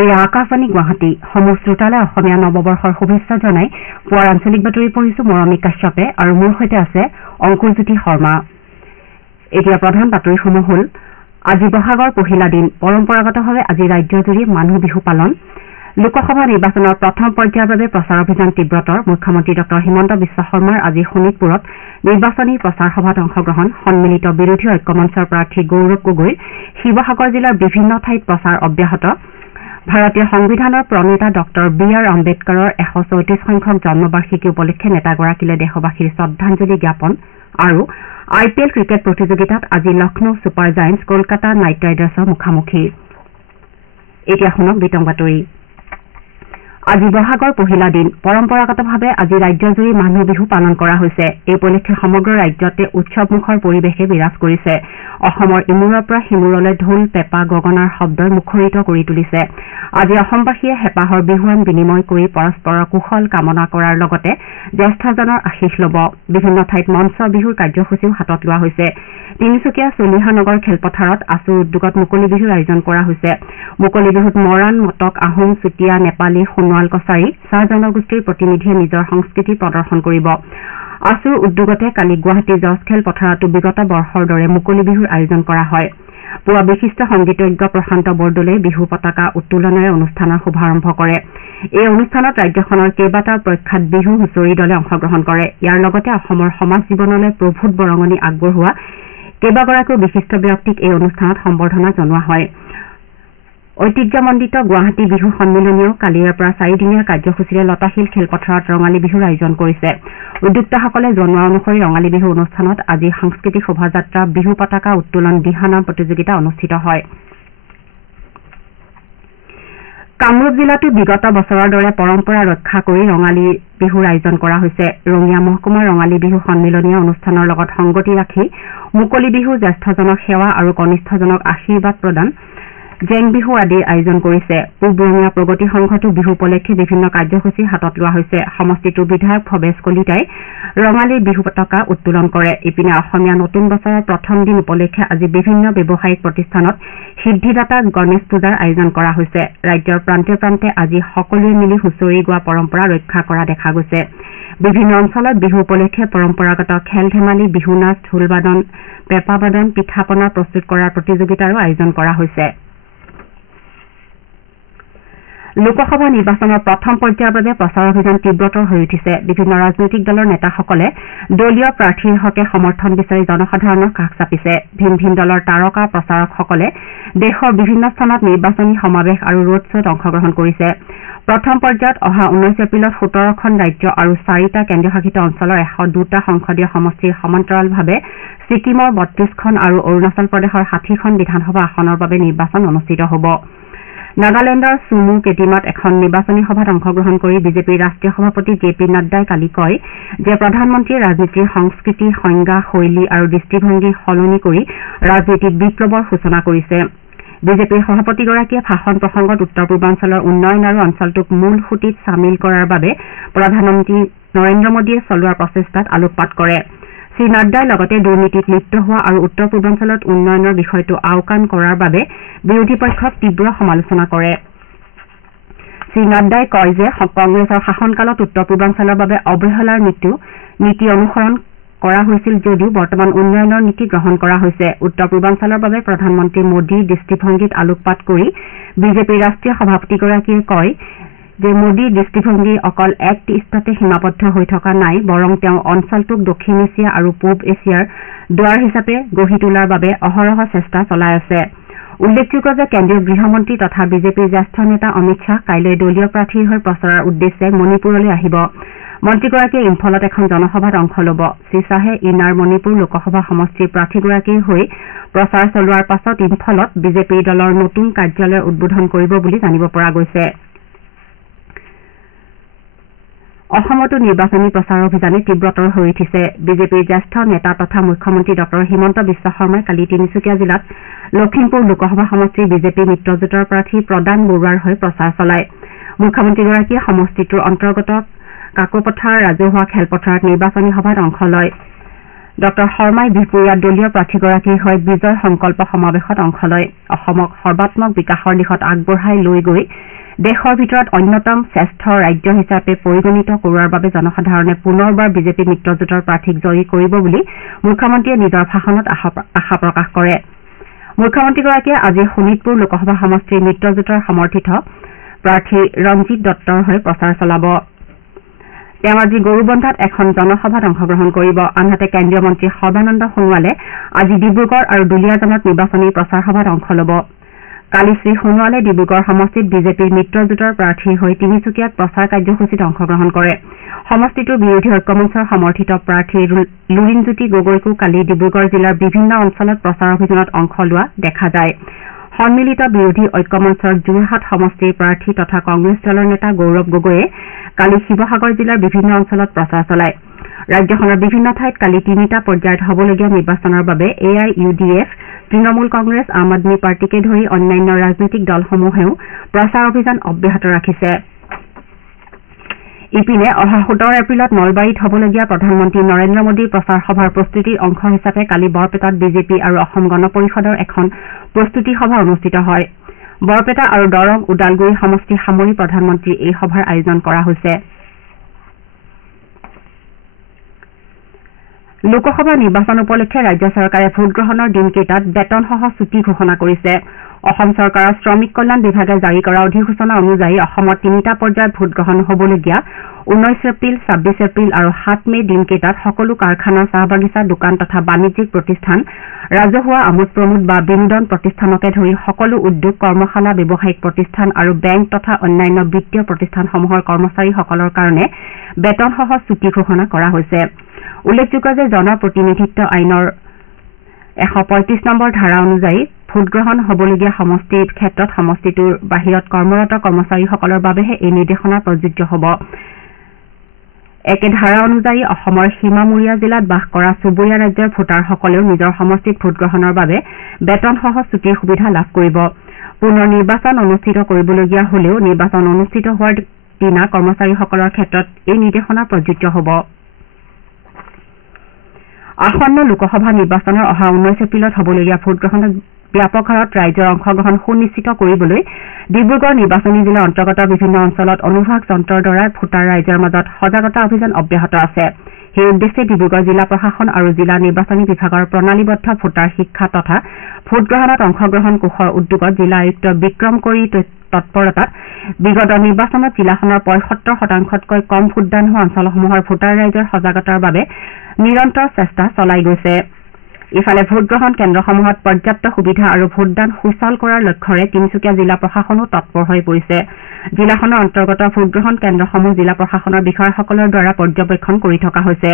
এই আকাশবাণী গুৱাহাটী সমূহ শ্ৰোতালৈ অসমীয়া নৱবৰ্ষৰ শুভেচ্ছা জনাই পুৱাৰ আঞ্চলিক বাতৰি পঢ়িছো মৰমী কাশ্যপে আৰু মোৰ সৈতে আছে অংকুৰজ্যোতি শৰ্মা। এতিয়া প্ৰধান বাতৰিসমূহ হ'ল আজি বহাগৰ পহিলা দিন পৰম্পৰাগতভাৱে আজি ৰাজ্যজুৰি মানুহ বিহু পালন। লোকসভা নিৰ্বাচনৰ প্ৰথম পৰ্যায়ৰ বাবে প্ৰচাৰ অভিযান তীব্ৰতৰ মুখ্যমন্ত্ৰী ডঃ হিমন্ত বিশ্ব শৰ্মাৰ আজি শোণিতপুৰত নিৰ্বাচনী প্ৰচাৰ সভাত অংশগ্ৰহণ সন্মিলিত বিৰোধী ঐক্যমঞ্চৰ প্ৰাৰ্থী গৌৰৱ গগৈৰ শিৱসাগৰ জিলাৰ বিভিন্ন ঠাইত প্ৰচাৰ অব্যাহত। ভাৰতীয় সংবিধানৰ প্ৰণেতা ডঃ বি আৰ আম্বেদকাৰৰ 134 সংখ্যক জন্মবাৰ্ষিকী উপলক্ষে নেতাগৰাকীলৈ দেশবাসীৰ শ্ৰদ্ধাঞ্জলি জ্ঞাপন আৰু IPL ক্ৰিকেট প্ৰতিযোগিতাত আজি Lucknow super giants Kolkata knight ৰাইডাৰ্ছৰ মুখামুখি। এতিয়া শুনক বিতং বাতৰি। আজি বহাগৰ পহিলা দিন পৰম্পৰাগতভাৱে আজি ৰাজ্যজুৰি মানুহ বিহু পালন কৰা হৈছে। এই উপলক্ষে সমগ্ৰ ৰাজ্যতে উৎসৱমুখৰ পৰিৱেশে বিৰাজ কৰিছে। অসমৰ ইমূৰৰ পৰা সিমূৰলৈ ঢোল পেঁপা গগনাৰ শব্দই মুখৰিত কৰি তুলিছে। আজি অসমবাসীয়ে হেঁপাহৰ বিহুৱান বিনিময় কৰি পৰস্পৰৰ কুশল কামনা কৰাৰ লগতে জ্যেষ্ঠজনৰ আশীষ ল'ব। বিভিন্ন ঠাইত মঞ্চ বিহুৰ কাৰ্যসূচীও হাতত লোৱা হৈছে। তিনিচুকীয়া চলিহানগৰ খেলপথাৰত আছুৰ উদ্যোগত মুকলি বিহুৰ আয়োজন কৰা হৈছে। মুকলি বিহুত মৰাণ মটক আহোম চুতীয়া নেপালী সোণোৱাল কছাৰী চাহ জনগোষ্ঠীৰ প্ৰতিনিধিয়ে নিজৰ সংস্কৃতি প্ৰদৰ্শন কৰিব। আছুৰ উদ্যোগতে কালি গুৱাহাটী জজ খেলপথাৰতো বিগত বৰ্ষৰ দৰে মুকলি বিহুৰ আয়োজন কৰা হয়। পুৱা বিশিষ্ট সংগীতজ্ঞ প্ৰশান্ত বৰদলৈয়ে বিহু পতাকা উত্তোলনেৰে অনুষ্ঠানৰ শুভাৰম্ভ কৰে। এই অনুষ্ঠানত ৰাজ্যখনৰ কেইবাটাও প্ৰখ্যাত বিহু হুঁচৰি দলে অংশগ্ৰহণ কৰে। ইয়াৰ লগতে অসমৰ সমাজ জীৱনলৈ প্ৰভূত বৰঙণি আগবঢ়োৱা কেইবাগৰাকীও বিশিষ্ট ব্যক্তিক এই অনুষ্ঠানত সম্বৰ্ধনা জনোৱা হয়। ঐতিহ্যমণ্ডিত গুৱাহাটী বিহু সন্মিলনীয়েও কালিৰে পৰা 4দিনীয়া কাৰ্যসূচীৰে লতাশিল খেলপথাৰত ৰঙালী বিহুৰ আয়োজন কৰিছে। উদ্যোক্তাসকলে জনোৱা অনুসৰি ৰঙালী বিহু অনুষ্ঠানত আজি সাংস্কৃতিক শোভাযাত্ৰা বিহু পতাকা উত্তোলন দিহানাম প্ৰতিযোগিতা অনুষ্ঠিত হয়। কামৰূপ জিলাতো বিগত বছৰৰ দৰে পৰম্পৰা ৰক্ষা কৰি ৰঙালী বিহুৰ আয়োজন কৰা হৈছে। ৰঙিয়া মহকুমাৰ ৰঙালী বিহু সন্মিলনীয় অনুষ্ঠানৰ লগত সংগতি ৰাখি মুকলি বিহু জ্যেষ্ঠজনক সেৱা আৰু কনিষ্ঠজনক আশীৰ্বাদ প্ৰদান জেং বিহু আদিৰ আয়োজন কৰিছে। পূব ৰঙিয়া প্ৰগতি সংঘতো বিহু উপলক্ষে বিভিন্ন কাৰ্যসূচী হাতত লোৱা হৈছে। সমষ্টিটোৰ বিধায়ক ভৱেশ কলিতাই ৰঙালীৰ বিহু পতাকা উত্তোলন কৰে। ইপিনে অসমীয়া নতুন বছৰৰ প্ৰথম দিন উপলক্ষে আজি বিভিন্ন ব্যৱসায়িক প্ৰতিষ্ঠানত সিদ্ধিদাতা গণেশ পূজাৰ আয়োজন কৰা হৈছে। ৰাজ্যৰ প্ৰান্তে প্ৰান্তে আজি সকলোৱে মিলি হুঁচৰি গোৱা পৰম্পৰা ৰক্ষা কৰা দেখা গৈছে। বিভিন্ন অঞ্চলত বিহু উপলক্ষে পৰম্পৰাগত খেল ধেমালি বিহু নাচ ঢোলবাদন পেঁপাবাদন পিঠাপনা প্ৰস্তুত কৰাৰ প্ৰতিযোগিতাৰো আয়োজন কৰা হৈছে। লোকসভা নিৰ্বাচনৰ প্ৰথম পৰ্যায়ৰ বাবে প্ৰচাৰ অভিযান তীব্ৰতৰ হৈ উঠিছে। বিভিন্ন ৰাজনৈতিক দলৰ নেতাসকলে দলীয় প্ৰাৰ্থীৰ হকে সমৰ্থন বিচাৰি জনসাধাৰণৰ কাষ চাপিছে। ভিন ভিন দলৰ তাৰকা প্ৰচাৰকসকলে দেশৰ বিভিন্ন স্থানত নিৰ্বাচনী সমাৱেশ আৰু ৰোড শ্বত অংশগ্ৰহণ কৰিছে। প্ৰথম পৰ্যায়ত অহা 19 এপ্ৰিলত 17খন ৰাজ্য আৰু 4টা কেন্দ্ৰীয়শাসিত অঞ্চলৰ 102টা সংসদীয় সমষ্টিৰ সমান্তৰালভাৱে ছিকিমৰ 32খন আৰু অৰুণাচল প্ৰদেশৰ 60খন বিধানসভা আসনৰ বাবে নিৰ্বাচন অনুষ্ঠিত হ'ব। নাগালেণ্ডৰ চুমু কেটিমাত এখন নিৰ্বাচনী সভাত অংশগ্ৰহণ কৰি বিজেপিৰ ৰাষ্ট্ৰীয় সভাপতি JP নাড্ডাই কালি কয় যে প্ৰধানমন্ত্ৰীয়ে ৰাজনীতিৰ সংস্কৃতি সংজ্ঞা শৈলী আৰু দৃষ্টিভংগী সলনি কৰি ৰাজনৈতিক বিপ্লৱৰ সূচনা কৰিছে। বিজেপিৰ সভাপতিগৰাকীয়ে ভাষণ প্ৰসংগত উত্তৰ পূৰ্বাঞ্চলৰ উন্নয়ন আৰু অঞ্চলটোক মূল সুঁতিত চামিল কৰাৰ বাবে প্ৰধানমন্ত্ৰী নৰেন্দ্ৰ মোদীয়ে চলোৱা প্ৰচেষ্টাত আলোকপাত কৰে। শ্ৰী নাড্ডাই লগতে দুৰ্নীতিত লিপ্ত হোৱা আৰু উত্তৰ পূৰ্বাঞ্চলত উন্নয়নৰ বিষয়টো আওকাণ কৰাৰ বাবে বিৰোধী পক্ষক তীব্ৰ সমালোচনা কৰে। শ্ৰী নাড্ডাই কয় যে কংগ্ৰেছৰ শাসনকালত উত্তৰ পূৰ্বাঞ্চলৰ বাবে অৱহেলাৰ নীতি অনুসৰণ কৰা হৈছিল যদিও বৰ্তমান উন্নয়নৰ নীতি গ্ৰহণ কৰা হৈছে। উত্তৰ পূৰ্বাঞ্চলৰ বাবে প্ৰধানমন্ত্ৰী মোদীৰ দৃষ্টিভংগীত আলোকপাত কৰি বিজেপিৰ ৰাষ্ট্ৰীয় সভাপতিগৰাকীয়ে কয় যে মোদীৰ দৃষ্টিভংগী অকল এক্ট ইষ্টতে সীমাবদ্ধ হৈ থকা নাই, বৰং তেওঁ অঞ্চলটোক দক্ষিণ এছিয়া আৰু পূব এছিয়াৰ দুৱাৰ হিচাপে গঢ়ি তোলাৰ বাবে অহৰহ চেষ্টা চলাই আছে। উল্লেখযোগ্য যে কেন্দ্ৰীয় গৃহমন্ত্ৰী তথা বিজেপিৰ জ্যেষ্ঠ নেতা অমিত শ্বাহ কাইলৈ দলীয় প্ৰাৰ্থীৰ হৈ প্ৰচাৰৰ উদ্দেশ্যে মণিপুৰলৈ আহিব। মন্ত্ৰীগৰাকীয়ে ইম্ফলত এখন জনসভাত অংশ ল'ব। শ্ৰীশ্বাহে ইনাৰ মণিপুৰ লোকসভা সমষ্টিৰ প্ৰাৰ্থীগৰাকীৰ হৈ প্ৰচাৰ চলোৱাৰ পাছত ইম্ফলত বিজেপিৰ দলৰ নতুন কাৰ্যালয়ৰ উদ্বোধন কৰিব বুলি জানিব পৰা গৈছে। অসমতো নিৰ্বাচনী প্ৰচাৰ অভিযানে তীব্ৰতৰ হৈ উঠিছে। বিজেপিৰ জ্যেষ্ঠ নেতা তথা মুখ্যমন্ত্ৰী ডঃ হিমন্ত বিশ্ব শৰ্মাই কালি তিনিচুকীয়া জিলাত লখিমপুৰ লোকসভা সমষ্টিৰ বিজেপি মিত্ৰজোঁটৰ প্ৰাৰ্থী প্ৰদান বৰুৱাৰ হৈ প্ৰচাৰ চলায়। মুখ্যমন্ত্ৰীগৰাকীয়ে সমষ্টিটোৰ অন্তৰ্গত কাকোপথাৰ ৰাজহুৱা খেলপথাৰত নিৰ্বাচনী সভাত অংশ লয়। ডঃ শৰ্মাই বিহপুৰীয়াত দলীয় প্ৰাৰ্থীগৰাকীৰ হৈ বিজয় সংকল্প সমাৱেশত অংশ লয় অসমক সৰ্বাত্মক বিকাশৰ দিশত আগবঢ়াই লৈ গৈ দেশৰ ভিতৰত অন্যতম শ্ৰেষ্ঠ ৰাজ্য হিচাপে পৰিগণিত কৰোৱাৰ বাবে জনসাধাৰণে পুনৰবাৰ বিজেপি মিত্ৰজোঁটৰ প্ৰাৰ্থীক জয়ী কৰিব বুলি মুখ্যমন্ত্ৰীয়ে নিজৰ ভাষণত আশা প্ৰকাশ কৰে মুখ্যমন্ত্ৰীগৰাকীয়ে আজি শোণিতপুৰ লোকসভা সমষ্টিৰ মিত্ৰজোঁটৰ সমৰ্থিত প্ৰাৰ্থী ৰঞ্জিত দত্তৰ হৈ প্ৰচাৰ চলাব তেওঁ আজি গৰুবন্ধাত এখন জনসভাত অংশগ্ৰহণ কৰিব আনহাতে কেন্দ্ৰীয় মন্ত্ৰী সৰ্বানন্দ সোণোৱালে আজি ডিব্ৰুগড় আৰু দুলিয়াজানত নিৰ্বাচনী প্ৰচাৰ সভাত অংশ ল'ব কালি শ্ৰী সোণোৱালে ডিব্ৰুগড় সমষ্টিত বিজেপিৰ মিত্ৰজোঁটৰ প্ৰাৰ্থীৰ হৈ তিনিচুকীয়াত প্ৰচাৰ কাৰ্যসূচীত অংশগ্ৰহণ কৰে সমষ্টিটোৰ বিৰোধী ঐক্যমঞ্চৰ সমৰ্থিত প্ৰাৰ্থী লুৰিণজ্যোতি গগৈকো কালি ডিব্ৰুগড় জিলাৰ বিভিন্ন অঞ্চলত প্ৰচাৰ অভিযানত অংশ লোৱা দেখা যায় সন্মিলিত বিৰোধী ঐক্যমঞ্চৰ যোৰহাট সমষ্টিৰ প্ৰাৰ্থী তথা কংগ্ৰেছ দলৰ নেতা গৌৰৱ গগৈয়ে কালি শিৱসাগৰ জিলাৰ বিভিন্ন অঞ্চলত প্ৰচাৰ চলায় ৰাজ্যখনৰ বিভিন্ন ঠাইত কালি তিনিটা পৰ্যায়ত হ'বলগীয়া নিৰ্বাচনৰ বাবে AIUDF তৃণমূল কংগ্ৰেছ আম আদমী পাৰ্টীকে ধৰি অন্যান্য ৰাজনৈতিক দলসমূহেও প্ৰচাৰ অভিযান অব্যাহত ৰাখিছে ইপিনে অহা 17 এপ্ৰিলত নলবাৰীত হ'বলগীয়া প্ৰধানমন্ত্ৰী নৰেন্দ্ৰ মোদীৰ প্ৰচাৰ সভাৰ প্ৰস্তুতিৰ অংশ হিচাপে কালি বৰপেটাত বিজেপি আৰু অসম গণ পৰিষদৰ এখন প্ৰস্তুতি সভা অনুষ্ঠিত হয় বৰপেটা আৰু দৰং ওদালগুৰি সমষ্টি সামৰি প্ৰধানমন্ত্ৰীৰ এই সভাৰ আয়োজন কৰা হৈছে লোকসভা নিৰ্বাচন উপলক্ষে ৰাজ্য চৰকাৰে ভোটগ্ৰহণৰ দিনকেইটাত বেতনসহ ছুটী ঘোষণা কৰিছে অসম চৰকাৰৰ শ্ৰমিক কল্যাণ বিভাগে জাৰি কৰা অধিসূচনা অনুযায়ী অসমত তিনিটা পৰ্যায়ত ভোটগ্ৰহণ হ'বলগীয়া 19 এপ্ৰিল 26 এপ্ৰিল আৰু 7 মে দিনকেইটাত সকলো কাৰখানা চাহ বাগিচা দোকান তথা বাণিজ্যিক প্ৰতিষ্ঠান ৰাজহুৱা আমোদ প্ৰমোদ বা বিনোদন প্ৰতিষ্ঠানকে ধৰি সকলো উদ্যোগ কৰ্মশালা ব্যৱসায়িক প্ৰতিষ্ঠান আৰু বেংক তথা অন্যান্য বিত্তীয় প্ৰতিষ্ঠানসমূহৰ কৰ্মচাৰীসকলৰ কাৰণে বেতনসহ ছুটী ঘোষণা কৰা হৈছে উল্লেখযোগ্য যে জনপ্ৰতিনিধিত্ব আইনৰ 135 নম্বৰ ধাৰা অনুযায়ী ভোটগ্ৰহণ হ'বলগীয়া সমষ্টিৰ ক্ষেত্ৰত সমষ্টিটোৰ বাহিৰত কৰ্মৰত কৰ্মচাৰীসকলৰ বাবেহে এই নিৰ্দেশনা প্ৰযোজ্য হ'ব একে ধাৰা অনুযায়ী অসমৰ সীমামূৰীয়া জিলাত বাস কৰা চুবুৰীয়া ৰাজ্যৰ ভোটাৰসকলেও নিজৰ সমষ্টিত ভোটগ্ৰহণৰ বাবে বেতনসহ ছুটীৰ সুবিধা লাভ কৰিব পুনৰ নিৰ্বাচন অনুষ্ঠিত কৰিবলগীয়া হ'লেও নিৰ্বাচন অনুষ্ঠিত হোৱাৰ দিনা কৰ্মচাৰীসকলৰ ক্ষেত্ৰত এই নিৰ্দেশনা প্ৰযোজ্য হ'ব আসন্ন লোকসভা নিৰ্বাচনৰ অহা 19 এপ্ৰিলত হ'বলগীয়া ভোটগ্ৰহণত ব্যাপক হাৰত ৰাইজৰ অংশগ্ৰহণ সুনিশ্চিত কৰিবলৈ ডিব্ৰুগড় নিৰ্বাচনী জিলাৰ অন্তৰ্গত বিভিন্ন অঞ্চলত অনুভাগ যন্ত্ৰৰ দ্বাৰা ভোটাৰ ৰাইজৰ মাজত সজাগতা অভিযান অব্যাহত আছে সেই উদ্দেশ্যে ডিব্ৰুগড় জিলা প্ৰশাসন আৰু জিলা নিৰ্বাচনী বিভাগৰ প্ৰণালীবদ্ধ ভোটাৰ শিক্ষা তথা ভোটগ্ৰহণত অংশগ্ৰহণ কোষৰ উদ্যোগত জিলা আয়ুক্ত বিক্ৰম কৰি তৎপৰতাত বিগত নিৰ্বাচনত জিলাখনৰ ৭৫%তকৈ কম ভোটদান হোৱা অঞ্চলসমূহৰ ভোটাৰ ৰাইজৰ সজাগতাৰ বাবে নিৰন্তৰ চেষ্টা চলাই গৈছে ইফালে ভোটগ্ৰহণ কেন্দ্ৰসমূহত পৰ্যাপ্ত সুবিধা আৰু ভোটদান সুচল কৰাৰ লক্ষ্যৰে তিনিচুকীয়া জিলা প্ৰশাসনো তৎপৰ হৈ পৰিছে জিলাখনৰ অন্তৰ্গত ভোটগ্ৰহণ কেন্দ্ৰসমূহ জিলা প্ৰশাসনৰ বিষয়াসকলৰ দ্বাৰা পৰ্যবেক্ষণ কৰি থকা হৈছে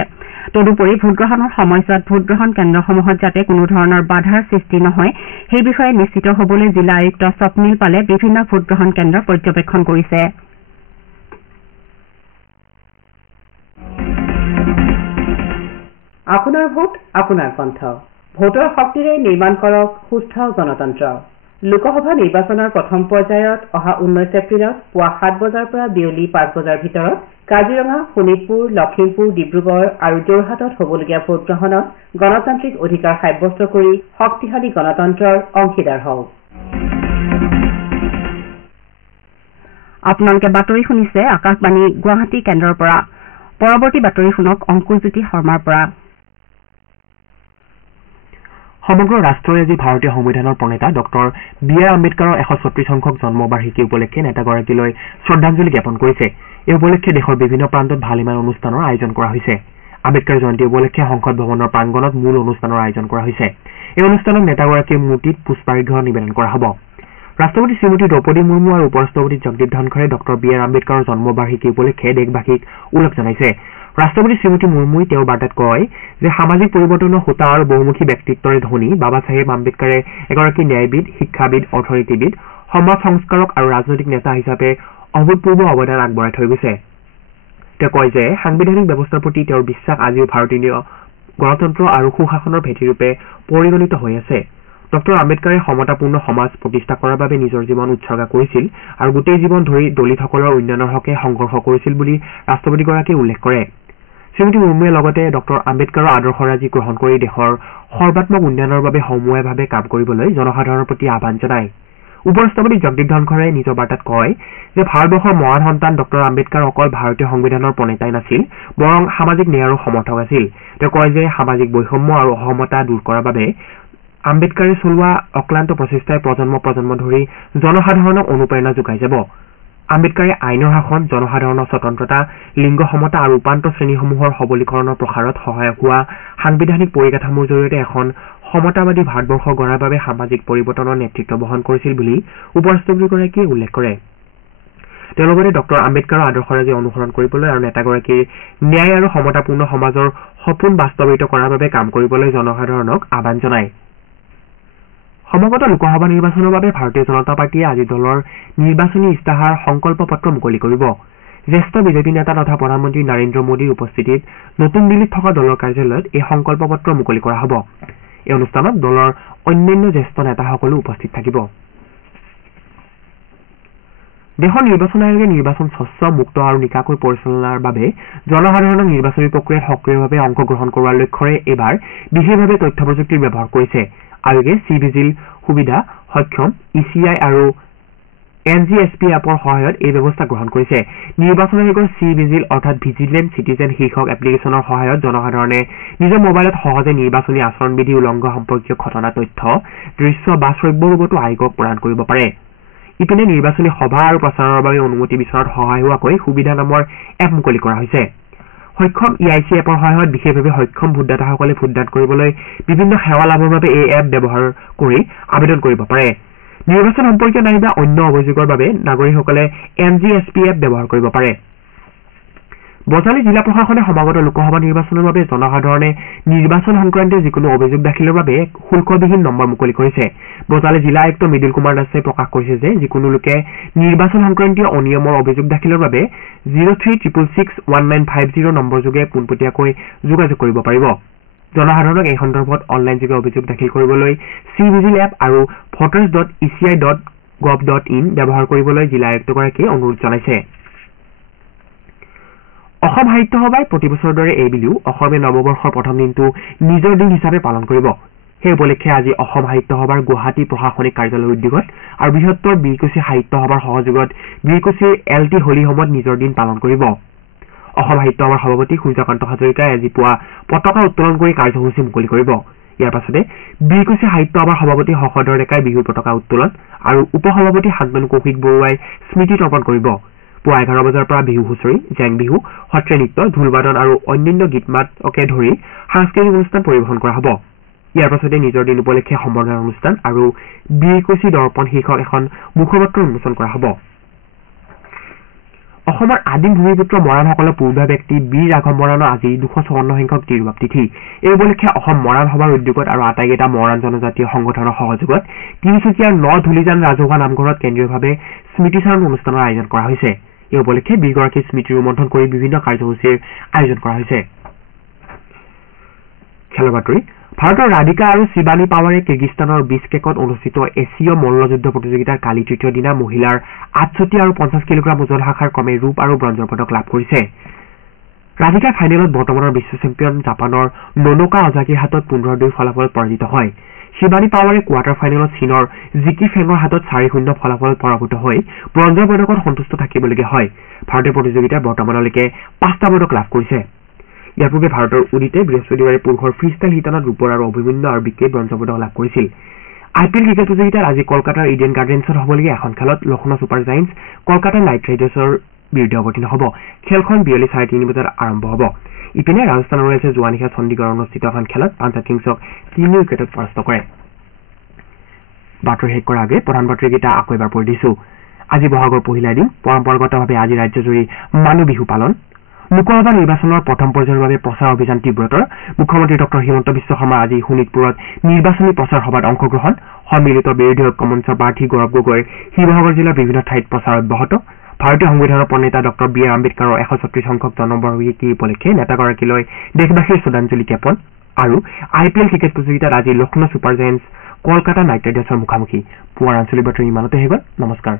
তদুপৰি ভোটগ্ৰহণৰ সময়ছোৱাত ভোটগ্ৰহণ কেন্দ্ৰসমূহত যাতে কোনো ধৰণৰ বাধাৰ সৃষ্টি নহয় সেই বিষয়ে নিশ্চিত হ'বলৈ জিলা আয়ুক্ত স্বপ্নীল পালে বিভিন্ন ভোটগ্ৰহণ কেন্দ্ৰ পৰ্যবেক্ষণ কৰিছে আপোনাৰ ভোট আপোনাৰ কণ্ঠ ভোটৰ শক্তিৰে নিৰ্মাণ কৰক সুস্থ গণতন্ত্ৰ লোকসভা নিৰ্বাচনৰ প্ৰথম পৰ্যায়ত অহা 19 এপ্ৰিলত পুৱা 7 বজাৰ পৰা বিয়লি 5 বজাৰ ভিতৰত কাজিৰঙা শোণিতপুৰ লখিমপুৰ ডিব্ৰুগড় আৰু যোৰহাটত হ'বলগীয়া ভোটগ্ৰহণত গণতান্ত্ৰিক অধিকাৰ সাব্যস্ত কৰি শক্তিশালী গণতন্ত্ৰৰ অংশীদাৰ হওক আপোনালোকে বাতৰি শুনিছে আকাশবাণী গুৱাহাটী কেন্দ্ৰৰ পৰা পৰৱৰ্তী বাতৰি শুনক অংকুৰজ্যোতি শৰ্মাৰ পৰা সমগ্ৰ ৰাষ্ট্ৰই আজি ভাৰতীয় সংবিধানৰ প্ৰণেতা ডক্টৰ বি.আৰ. আম্বেদকাৰৰ 136 সংখ্যক জন্মবাৰ্ষিকী উপলক্ষে নেতাগৰাকীলৈ শ্ৰদ্ধাঞ্জলি জ্ঞাপন কৰিছে এই উপলক্ষে দেশৰ বিভিন্ন প্ৰান্তত ভালেমান অনুষ্ঠানৰ আয়োজন কৰা হৈছে আম্বেদকাৰ জয়ন্তী উপলক্ষে সংসদ ভৱনৰ প্ৰাংগণত মূল অনুষ্ঠানৰ আয়োজন কৰা হৈছে এই অনুষ্ঠানত নেতাগৰাকীৰ মূৰ্তিত পুষ্পাৰ্ঘ্য নিবেদন কৰা হ'ব ৰাষ্ট্ৰপতি শ্ৰীমতী দ্ৰৌপদী মুৰ্মু আৰু উপ ৰাষ্ট্ৰপতি জগদীপ ধনখৰে ডক্টৰ বি.আৰ. আম্বেদকাৰৰ জন্মবাৰ্ষিকী উপলক্ষে দেশবাসীক ওলগ জনাইছে ৰাষ্ট্ৰপতি শ্ৰীমতী মুৰ্মুই তেওঁৰ বাৰ্তাত কয় যে সামাজিক পৰিৱৰ্তনৰ হোতা আৰু বহুমুখী ব্যক্তিত্বৰে ধনী বাবা চাহেব আম্বেদকাৰে এগৰাকী ন্যায়বিদ শিক্ষাবিদ অৰ্থনীতিবিদ সমাজ সংস্কাৰক আৰু ৰাজনৈতিক নেতা হিচাপে অভূতপূৰ্ব অৱদান আগবঢ়াই থৈ গৈছে তেওঁ কয় যে সাংবিধানিক ব্যৱস্থাৰ প্ৰতি তেওঁৰ বিশ্বাস আজিও ভাৰতীয় গণতন্ত্ৰ আৰু সুশাসনৰ ভেটিৰূপে পৰিগণিত হৈ আছে ডক্টৰ আম্বেদকাৰে সমতাপূৰ্ণ সমাজ প্ৰতিষ্ঠা কৰাৰ বাবে নিজৰ জীৱন উৎসৰ্গা কৰিছিল আৰু গোটেই জীৱন ধৰি দলিতসকলৰ উন্নয়নৰ হকে সংঘৰ্ষ কৰিছিল বুলি ৰাষ্ট্ৰপতিগৰাকীয়ে উল্লেখ কৰে শ্ৰীমতী মুৰ্মুৱে লগতে ডক্টৰ আম্বেদকাৰৰ আদৰ্শৰাজি গ্ৰহণ কৰি দেশৰ সৰ্বাত্মক উন্নয়নৰ বাবে সমূহীয়াভাৱে কাম কৰিবলৈ জনসাধাৰণৰ প্ৰতি আহ্বান জনায়। উপৰাষ্ট্ৰপতি জগদীপ ধনখৰে নিজৰ বাৰ্তাত কয় যে ভাৰতবৰ্ষৰ মহান সন্তান ডক্টৰ আম্বেদকাৰ অকল ভাৰতীয় সংবিধানৰ প্ৰণেতাই নাছিল, বৰং সামাজিক ন্যায়ৰো সমৰ্থক আছিল। তেওঁ কয় যে সামাজিক বৈষম্য আৰু অসমতা দূৰ কৰাৰ বাবে আম্বেদকাৰে চলোৱা অক্লান্ত প্ৰচেষ্টাই প্ৰজন্ম ধৰি জনসাধাৰণক অনুপ্ৰেৰণা যোগাই যাব। আম্বেদকাৰে আইনৰ শাসন, জনসাধাৰণৰ স্বতন্ত্ৰতা, লিংগ সমতা আৰু উপান্ত শ্ৰেণীসমূহৰ সবলীকৰণৰ প্ৰসাৰত সহায়ক হোৱা সাংবিধানিক পৰিকাঠামোৰ জৰিয়তে এখন সমতাবাদী ভাৰতবৰ্ষ গঢ়াৰ বাবে সামাজিক পৰিৱৰ্তনৰ নেতৃত্ব বহন কৰিছিল বুলি উপৰাষ্ট্ৰপতিগৰাকীয়ে উল্লেখ কৰে। তেওঁ লগতে ডক্টৰ আম্বেদকাৰৰ আদৰ্শৰাজি অনুসৰণ কৰিবলৈ আৰু নেতাগৰাকীৰ ন্যায় আৰু সমতাপূৰ্ণ সমাজৰ সপোন বাস্তৱায়িত কৰাৰ বাবে কাম কৰিবলৈ জনসাধাৰণক আহ্বান জনায়। সমাগত লোকসভা নিৰ্বাচনৰ বাবে ভাৰতীয় জনতা পাৰ্টীয়ে আজি দলৰ নিৰ্বাচনী ইস্তাহাৰ সংকল্প পত্ৰ মুকলি কৰিব। জ্যেষ্ঠ বিজেপি নেতা তথা প্ৰধানমন্ত্ৰী নৰেন্দ্ৰ মোদীৰ উপস্থিতিত নতুন দিল্লীত থকা দলৰ কাৰ্যালয়ত এই সংকল্প পত্ৰ মুকলি কৰা হ'ব। এই অনুষ্ঠানত দলৰ অন্যান্য জ্যেষ্ঠ নেতাসকলো উপস্থিত থাকিব। দেশৰ নিৰ্বাচন আয়োগে নিৰ্বাচন স্বচ্ছ, মুক্ত আৰু নিকাকৈ পৰিচালনাৰ বাবে জনসাধাৰণক নিৰ্বাচনী প্ৰক্ৰিয়াত সক্ৰিয়ভাৱে অংশগ্ৰহণ কৰোৱাৰ লক্ষ্যৰে এইবাৰ বিশেষভাৱে তথ্য প্ৰযুক্তিৰ ব্যৱহাৰ কৰিছে। আয়োগে চি-ভিজিল সুবিধা, সক্ষম, ECI আৰু NGSP এপৰ সহায়ত এই ব্যৱস্থা গ্ৰহণ কৰিছে। নিৰ্বাচন আয়োগৰ চি-ভিজিল অৰ্থাৎ ভিজিলেন্ট চিটিজেন শীৰ্ষক এপ্লিকেশ্যনৰ সহায়ত জনসাধাৰণে নিজৰ মোবাইলত সহজে নিৰ্বাচনী আচৰণবিধি উলংঘন সম্পৰ্কীয় ঘটনা তথ্য, দৃশ্য বা শ্ৰব্য ৰূপতো আয়োগক প্ৰদান কৰিব পাৰে। ইপিনে নিৰ্বাচনী সভা আৰু প্ৰচাৰৰ বাবে অনুমতি বিচৰাত সহায় হোৱাকৈ সুবিধা নামৰ এপ মুকলি কৰা হৈছে। সক্ষম EIC এপৰ সহায়ত বিশেষভাৱে সক্ষম ভোটদাতাসকলে ভোটদান কৰিবলৈ বিভিন্ন সেৱা লাভৰ বাবে এই এপ ব্যৱহাৰ কৰি আবেদন কৰিব পাৰে। নিৰ্বাচন সম্পৰ্কীয় নাইবা অন্য অভিযোগৰ বাবে নাগৰিকসকলে NGSP এপ ব্যৱহাৰ কৰিব পাৰে। বজালী জিলা প্ৰশাসনে সমাগত লোকসভা নিৰ্বাচনৰ বাবে জনসাধাৰণে নিৰ্বাচন সংক্ৰান্তীয় যিকোনো অভিযোগ দাখিলৰ বাবে শুল্কবিহীন নম্বৰ মুকলি কৰিছে। বজালী জিলা আয়ুক্ত মৃদুল কুমাৰ দাসে প্ৰকাশ কৰিছে যে যিকোনো লোকে নিৰ্বাচন সংক্ৰান্তীয় অনিয়মৰ অভিযোগ দাখিলৰ বাবে 0366619950 নম্বৰযোগে পোনপটীয়াকৈ যোগাযোগ কৰিব পাৰিব। জনসাধাৰণক এই সন্দৰ্ভত অনলাইনযোগে অভিযোগ দাখিল কৰিবলৈ চি-ভিজিল এপ আৰু voters.eci.gov.in ব্যৱহাৰ কৰিবলৈ জিলা আয়ুক্তগৰাকীয়ে অনুৰোধ জনাইছে। অসম সাহিত্য সভাই প্ৰতিবছৰৰ দৰে এইবেলিও অসমীয়া নৱবৰ্ষৰ প্ৰথম দিনটো নিজৰ দিন হিচাপে পালন কৰিব। সেই উপলক্ষে আজি অসম সাহিত্য সভাৰ গুৱাহাটী প্ৰশাসনিক কাৰ্যালয়ৰ উদ্যোগত আৰু বৃহত্তৰ বীৰকুছি সাহিত্য সভাৰ সহযোগত বীৰকুছিৰ LT হলিসমূহত নিজৰ দিন পালন কৰিব। অসম সাহিত্য সভাৰ সভাপতি সূৰ্যকান্ত হাজৰিকাই আজি পুৱা পতাকা উত্তোলন কৰি কাৰ্যসূচী মুকলি কৰিব। ইয়াৰ পাছতে বীৰকুছি সাহিত্য সভাৰ সভাপতি শশধৰ ডেকাই বিহুৰ পতাকা উত্তোলন আৰু উপসভাপতি শান্তনু কৌশিক বৰুৱাই স্মৃতি তৰ্পণ কৰিব। পুৱা 11 বজাৰ পৰা বিহু হুঁচৰি, জেং বিহু, সত্ৰীয়া নৃত্য, ঢোলবাদন আৰু অন্যান্য গীত মাতকে ধৰি সাংস্কৃতিক অনুষ্ঠান পৰিৱেশন কৰা হ'ব। ইয়াৰ পাছতে নিজৰ দিন উপলক্ষে সম্বৰ্ধনা অনুষ্ঠান আৰু বীৰকুছি দৰ্পণ শীৰ্ষক এখন মুখপত্ৰ উন্মোচন কৰা হ'ব। অসমৰ আদিম ভূমিপুত্ৰ মৰাণসকলৰ পূৰ্বা ব্যক্তি বীৰ ৰাঘৱ মৰাণৰ আজি 254 সংখ্যক তিৰুভাৱ তিথি। এই উপলক্ষে অসম মৰাণ সভাৰ উদ্যোগত আৰু আটাইকেইটা মৰাণ জনজাতীয় সংগঠনৰ সহযোগত তিনিচুকীয়াৰ ধুলিজান ৰাজহুৱা নামঘৰত কেন্দ্ৰীয়ভাৱে স্মৃতিচাৰণ অনুষ্ঠানৰ আয়োজন কৰা হৈছে। এই উপলক্ষে বীৰগৰাকীৰ স্মৃতি ৰোমন্থন কৰি বিভিন্ন কাৰ্যসূচীৰ আয়োজন কৰা হৈছে। খেলৰ বাতৰি ভাৰতৰ ৰাধিকা আৰু শিৱানী পাৱাৰে কিৰ্গিস্তানৰ বিছকেকত অনুষ্ঠিত এছীয় মল্লযুদ্ধ প্ৰতিযোগিতাৰ কালি তৃতীয় দিনা মহিলাৰ 68 আৰু 50 কিলোগ্ৰাম ওজন শাখাৰ ক্ৰমে ৰূপ আৰু ব্ৰঞ্জৰ পদক লাভ কৰিছে। ৰাধিকাৰ ফাইনেলত বৰ্তমানৰ বিশ্ব চেম্পিয়ন জাপানৰ ননোকা অজাকিৰ হাতত 15-2 ফলাফলত পৰাজিত হয়। শিৱানী পাৱাৰে কোৱাৰ্টাৰ ফাইনেলত চীনৰ জিকি ফেঙৰ হাতত 4-0 ফলাফলত পৰাভূত হৈ ব্ৰঞ্জৰ পদকত সন্তুষ্ট থাকিবলগীয়া হয়। ভাৰতে প্ৰতিযোগিতাত বৰ্তমানলৈকে 5টা পদক লাভ কৰিছে। ইয়াৰ পূৰ্বে ভাৰতৰ উদিতে বৃহস্পতিবাৰে পুৰুষৰ ফ্ৰীষ্টাইল শিতানত ৰূপৰ আৰু অভিমন্যু আৰু বিকেট ব্ৰঞ্জৰ পদক লাভ কৰিছিল। IPL ক্ৰিকেট প্ৰতিযোগিতাত আজি কলকাতাৰ ইডেন গাৰ্ডেন্সত হ'বলগীয়া এখন খেলত Lucknow super giants Kolkata knight ৰাইডাৰ্ছৰ বিৰুদ্ধে অৱতীৰ্ণ হ'ব। খেলখন বিয়লি 3:30 বজাত আৰম্ভ হ'ব। ইপিনে ৰাজস্থান ৰয়েলছে যোৱা নিশা চণ্ডীগড়ত অনুষ্ঠিত এখন খেলত পাঞ্জাৱ কিংছক 3 উইকেটত পৰাস্ত কৰে। বাতৰি শেষ কৰাৰ আগে প্ৰধান বাতৰিকেইটা আকৌ এবাৰ পঢ়ি দিছোঁ। আজি বহাগৰ পহিলা দিন, পৰম্পৰাগতভাৱে আজি ৰাজ্যজুৰি মানুহ বিহু পালন। লোকসভা নিৰ্বাচনৰ প্ৰথম পৰ্যায়ৰ বাবে প্ৰচাৰ অভিযান তীব্ৰতৰ। মুখ্যমন্ত্ৰী ডঃ হিমন্ত বিশ্ব শৰ্মা আজি শোণিতপুৰত নিৰ্বাচনী প্ৰচাৰ সভাত অংশগ্ৰহণ। সন্মিলিত বিৰোধী ঐক্য মঞ্চৰ প্ৰাৰ্থী গৌৰৱ গগৈৰ শিৱসাগৰ জিলাৰ বিভিন্ন ঠাইত প্ৰচাৰ অব্যাহত। ভাৰতীয় সংবিধানৰ প্ৰণেতা ডঃ বি আৰ আম্বেদকাৰৰ 136 সংখ্যক জন্মবাৰ্ষিকী উপলক্ষে নেতাগৰাকীলৈ দেশবাসীৰ শ্ৰদ্ধাঞ্জলি জ্ঞাপন। আৰু IPL ক্ৰিকেট প্ৰতিযোগিতাত আজি Lucknow super giants Kolkata knight ৰাইডাৰ্ছৰ মুখামুখি। পুৱাৰ আঞ্চলিক বাতৰি ইমানতে হৈ গ'ল। নমস্কাৰ।